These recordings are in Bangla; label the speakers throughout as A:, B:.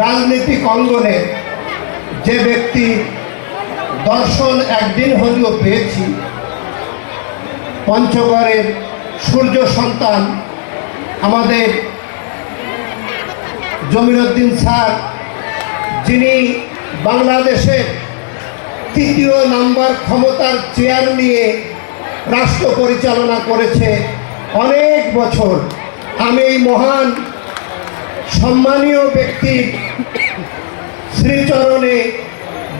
A: রাজনৈতিক অঙ্গনে যে ব্যক্তি দর্শন একদিন হলেও পেয়েছি পঞ্চগড়ের সূর্য সন্তান আমাদের জমিরুদ্দিন স্যার, যিনি বাংলাদেশের তৃতীয় নাম্বার ক্ষমতার চেয়ার নিয়ে রাষ্ট্র পরিচালনা করেছে অনেক বছর। আমি এই মহান সম্মানীয় ব্যক্তির শ্রীচরণে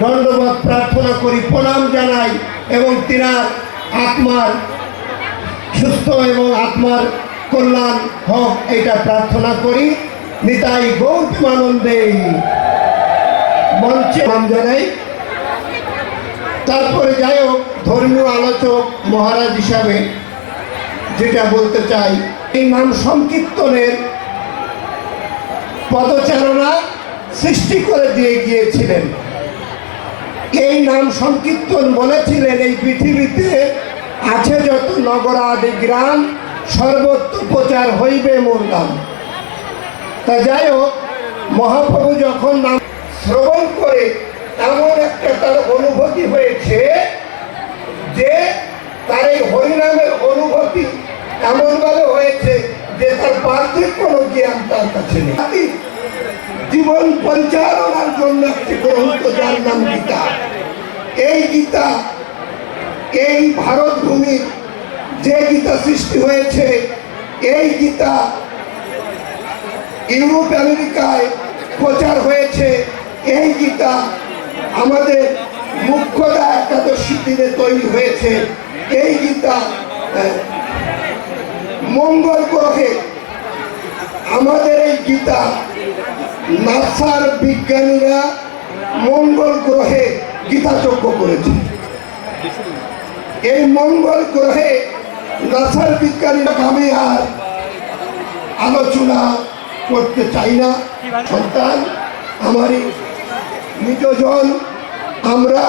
A: দণ্ডবোধ প্রার্থনা করি, প্রণাম জানাই এবং তিনার আত্মার সুস্থ এবং আত্মার কল্যাণ হোক এটা প্রার্থনা করি। নিতাই গৌতমানন্দে মঞ্চে জানাই। তারপরে যাই হোক, ধর্মীয় আলোচক মহারাজ হিসাবে যেটা বলতে চাই, এই নাম সংকীর্তনের পদচারণা সৃষ্টি করে দিয়ে গিয়েছিলেন। এই নাম সংকীর্তন বলেছিলেন এই পৃথিবীতে আছে যত নগরাদি গ্রাম, সর্বত্র প্রচার হইবে মোর নাম তা যাই হোক, মহাপ্রভু যখন নাম শ্রবণ করে, এমন একটা তার অনুভূতি হয়েছে যে তার এই হরিনামের অনুভূতি এমনভাবে হয়েছে যে তার পার্থিব কোনো জ্ঞান তার কাছে নেই। জীবন পরিচালনার জন্য একটি গ্রন্থ যার নাম গীতা। এই গীতা এই ভারত ভূমির যে গীতা সৃষ্টি হয়েছে, এই গীতা ইউরোপ আমেরিকায় প্রচার হয়েছে। এই গীতা আমাদের মুখ্যদা একাদশী দিনে তৈরি হয়েছে। এই গীতা মঙ্গল গ্রহে আমাদের এই গীতা নাসার বিজ্ঞানীরা মঙ্গল গ্রহে গীতাযজ্ঞ করেছে। এই মঙ্গল গ্রহে নাসার বিজ্ঞানীরা আমি আর আলোচনা করতে চাই না। সন্তান, আমারই নিজজন আমরা